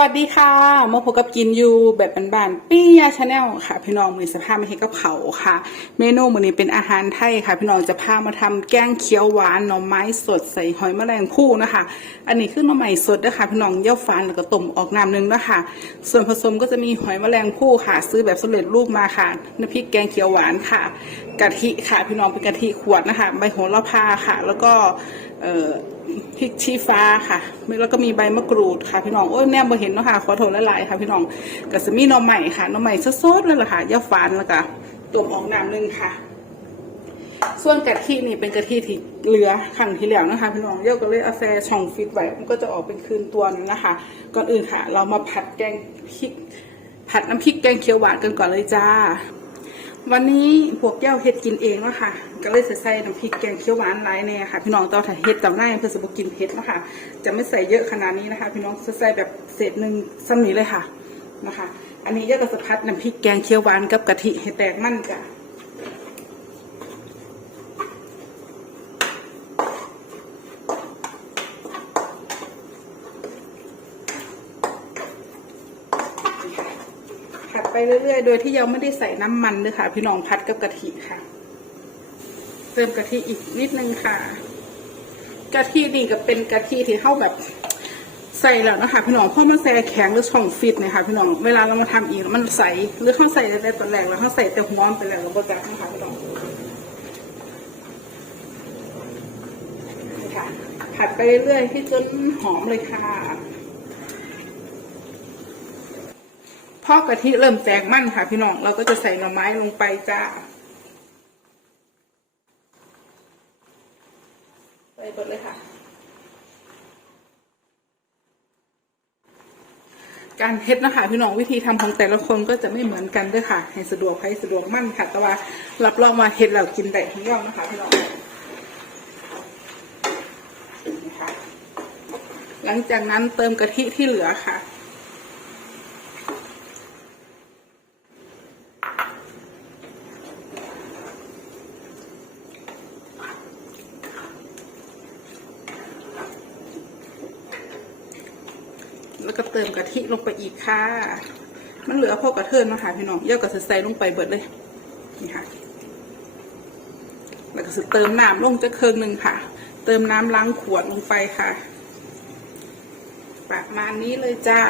วัสดีค่ะมาพบกับกินยูแบบบ้านๆปี้ยาชาแนลค่ะ พี่น้องมือสภาพไม่ให้กับเขาค่ะ เมนูมือนี้เป็นอาหารไทยค่ะ พี่น้องจะพามาทำแกงเขียวหวานหน่อไม้สดใส่หอยแมลงภู่นะคะ อันนี้คือหน่อไม้สดนะคะพี่น้องเย่าฟานแล้วก็ต้มออกน้ำนึงนะคะ ส่วนผสมก็จะมีหอยแมลงภู่ค่ะ ซื้อแบบสำเร็จรูปมาค่ะน้ำพริกแกงเขียวหวานค่ะ กะทิค่ะพี่น้องเป็นกะทิขวดนะคะใบโหระพาค่ะ แล้วก็เพริกชี้ฟ้าค่ะแล้วก็มีใบมะกรูดค่ะพี่น้องโอ้ยแนมบ่เห็นเนาะค่ะขอโทษละลายค่ะพี่น้องก็จะมีน่อใหม่ค่ะน่อใหม่สดๆเลยล่ะค่ะย่าฟานแล้วก็ตัวออกน้ำนึงค่ะ ส่วนกะทินี่เป็นกะทิที่เหลือขังที่แล้วนะคะพี่น้องเย่าก็เลยเอาแซ่ช่องฟิตไว้มันก็จะออกเป็นคืนตัวนึงนะคะ ก่อนอื่นค่ะ เรามาผัดแกงพริกผัดน้ำพริกแกงเขียวหวานกันก่อนเลยจ้า วันนี้พวกแก้วเฮ็ดกินเองเนาะค่ะ ก็เลยใส่น้ำพริกแกงเขียวหวานหลายแน่ค่ะ พี่น้องตอนถ่ายเฮ็ดจำได้เพื่อสบกินเผ็ดเนาะค่ะ จะไม่ใส่เยอะขนาดนี้นะคะ พี่น้องใส่แบบเศษหนึ่งซ้ำนี้เลยค่ะนะคะ อันนี้ย่าก็สะพัดน้ำพริกแกงเขียวหวานกับกะทิให้แตกมันจ้ะ ไปเรื่อยๆ โดยที่ยังไม่ได้ใส่น้ำมันเลยค่ะ พี่น้องผัดกับกะทิค่ะ เติมกะทิอีกนิดนึงค่ะ กะทินี่ก็เป็นกะทิที่เข้าแบบใส่แล้วนะคะพี่น้องเพราะมันใส่แข็งหรือช่องฟิตเนี่ยค่ะพี่น้องเวลาเรามาทำอีกมันใสหรือเข้าใส่แต่ตอนแรกแล้วเข้าใส่แต่หัวมันไปแล้วเราก็จะนะคะพี่น้องค่ะผัดไปเรื่อยๆให้จนหอมเลยค่ะ พอกะทิเริ่มแตกมั่นค่ะพี่น้องเราก็จะใส่หน่อไม้ลงไปจ้าไปหมดเลยค่ะ การเฮ็ดนะคะพี่น้องวิธีทำของแต่ละคนก็จะไม่เหมือนกันด้วยค่ะ ให้สะดวกใครสะดวกมั่นค่ะแต่ว่ารับรองมาเฮ็ดแล้วกินได้ทั้งย่องนะคะพี่น้องหลังจากนั้นเติมกะทิที่เหลือค่ะ แล้วก็เติมกะทิลงไปอีกค่ะ มันเหลือพอกระเทินมาค่ะพี่น้องเยอะก็จะใส่ลงไปเบิดเลย นี่ค่ะ แล้วก็จะเติมน้ำลงจะเคิงหนึ่งค่ะ เติมน้ำล้างขวดลงไปค่ะ ประมาณนี้เลยจ้า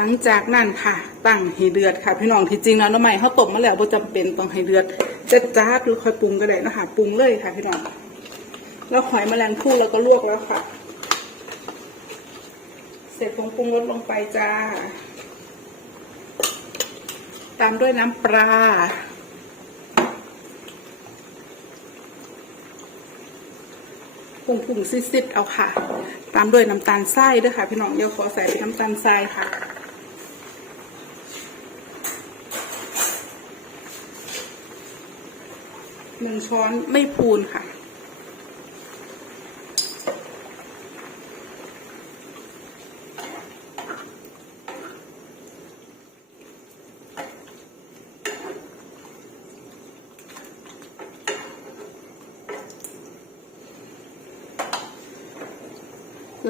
หลังจากนั้นค่ะ ตั้งให้เดือดค่ะ พี่น้องที่จริงแล้วน้ำใหม่เขาต้มมาแล้วบ่จำเป็นต้องให้เดือดจะจ้าดหรือค่อยปรุงก็ได้นะคะปรุงเลยค่ะพี่น้องแล้วหอยแมลงภู่เราก็ลวกแล้วค่ะ เสร็จผงปรุงรสลงไปจ้า ตามด้วยน้ำปลาปรุงปรุงซิดๆเอาค่ะ ตามด้วยน้ำตาลทรายด้วยค่ะ พี่น้องเดี๋ยวขอใส่นน้ำตาลทรายค่ะ หนึ่งช้อนไม่พูนค่ะ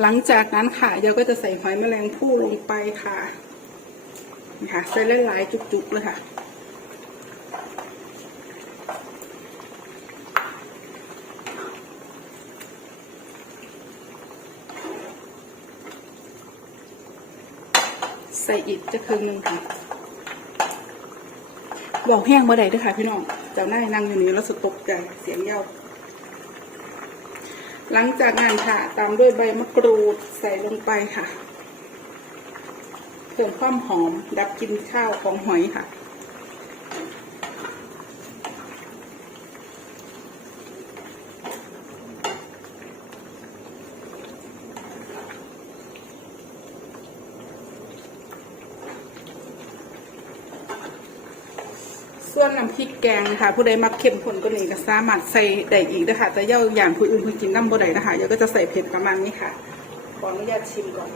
หลังจากนั้นค่ะเราก็จะใส่หอยแมลงภู่ลงไปค่ะนี่ค่ะใส่หลายๆจุกๆเลยค่ะ ใส่อีกจะครึ่งหนึงค่ะบอกแห้งเมื่อใดด้วยค่ะพี่น้องเจ้าหน้านั่งอยู่นี้แล้วสตกใจเสียงเย้าหลังจากนั้นค่ะ ตามด้วยใบมะกรูดใส่ลงไปค่ะเพิ่มความหอมดับกลิ่นข้าวของหอยค่ะ ส่วนน้ำพริกแกงนะคะผู้ใดมักเข้มข้นก็นี่ก็สามารถใส่ได้อีกนะคะแต่เย่าอย่างผู้อื่นเพิ่กินน้ำบ่ได้นะคะเย่าก็จะใส่เผ็ดประมาณนี้ค่ะขออนุญาตชิมก่อน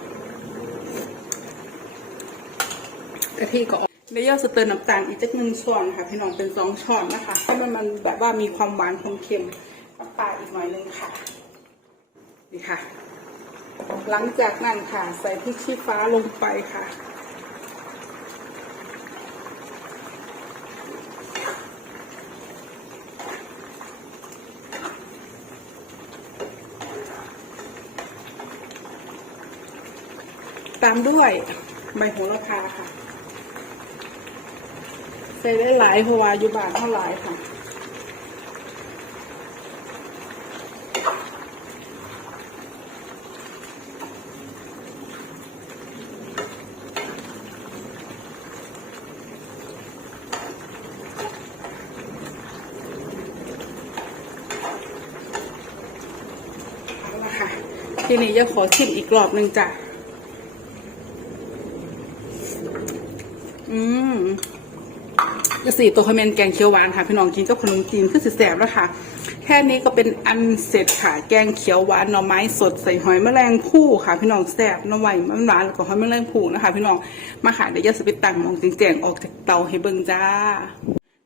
กะทิก็ออกเดี๋ยวย่อสเตอร์น้ำตาลอีกจักหนึ่งช้อนค่ะพี่น้องเป็นสองช้อนนะคะให้มันมันแบบว่ามีความหวานความเค็มน้ำปลาอีกหน่อยนึงค่ะนี่ค่ะ หลังจากนั้นค่ะ ใส่พริกชี้ฟ้าลงไปค่ะ ตามด้วยใบโหระพาค่ะ ใส่ได้หลายเพราะว่าอยู่บานเท่าหลายค่ะเอาละค่ะทีนี้จะขอชิมอีกรอบหนึ่งจ้ะ อืมกระสีตัวคอมเมนแกงเขียวหวานค่ะ พี่น้องกินกับขนมจีนคือสิแสบแล้วค่ะ แค่นี้ก็เป็นอันเสร็จค่ะ แกงเขียวหวานหน่อไม้สดใส่หอยแมลงภู่ค่ะ พี่น้องแสบหน่อไม้มันหวานแล้วก็หอยแมลงภู่นะคะ พี่น้องมาค่ะเดี๋ยวจะสไปตังมองแจงๆออกจากเตาให้เบิ่งจ้า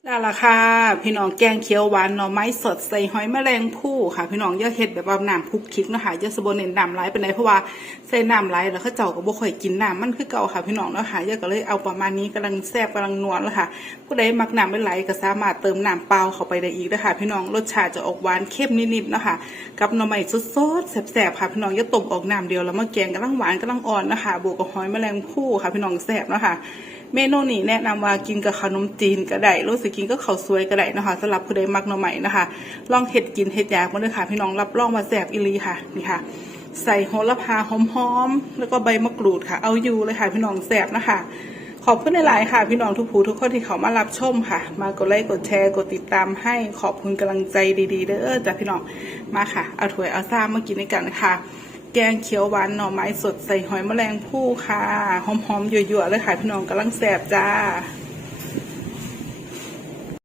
ได้ละค่ะ พี่น้องแกงเขียวหวานหน่อไม้สดใส่หอยแมลงภู่ค่ะ พี่น้องอย่าเฮ็ดแบบว่าน้ำคุกคิกเนาะคะอย่าสบนเน้นน้ำไหลไปไหนใดเพราะว่าใส่น้ำไหลแล้วเขาเจ้าก็บ่ค่อยกินน้ำมันคือเก่าค่ะ พี่น้องเนาะค่ะอย่าก็เลยเอาประมาณนี้กำลังแซ่บกำลังนวลแล้วค่ะผู้ใดมักน้ำไม่ไหลก็สามารถเติมน้ำเปล่าเข้าไปได้อีกนะคะพี่น้องรสชาติจะออกหวานเข้มนิดๆนะคะกับหน่อไม้สดๆแซ่บๆค่ะพี่น้องอย่าต้มออกน้ำเดียวแล้วมาแกงกำลังหวานกำลังอ่อนนะคะบวกกับหอยแมลงภู่ค่ะ พี่น้องแซ่บเนาะค่ะ เมนูนี้แนะนำว่ากินกับขนมจีนก็ได้รู้สึกกินก็ข้าวสวยก็ได้นะคะสำหรับผู้ใดมักหน่อไม้นะคะ ลองเห็ดกินเห็ดยากมาด้วยค่ะพี่น้องรับรองมาแสบอีลีค่ะนี่ค่ะ ใส่โหระพาหอมๆแล้วก็ใบมะกรูดค่ะ เอาอยู่เลยค่ะพี่น้องแสบนะคะขอบคุณหลายๆค่ะ พี่น้องทุกผู้ทุกคนที่เขามารับชมค่ะ มากดไลค์กดแชร์กดติดตามให้ขอบคุณกำลังใจดีๆเด้อจ้ะพี่น้องมาค่ะ เอาถวยเอาซ่ามากินด้วยกันค่ะ แกงเขียวหวานหน่อไม้สดใส่หอยแมลงภู่ค่ะ หอมๆยั่วๆเลยค่ะพี่น้องกำลังแสบจ้า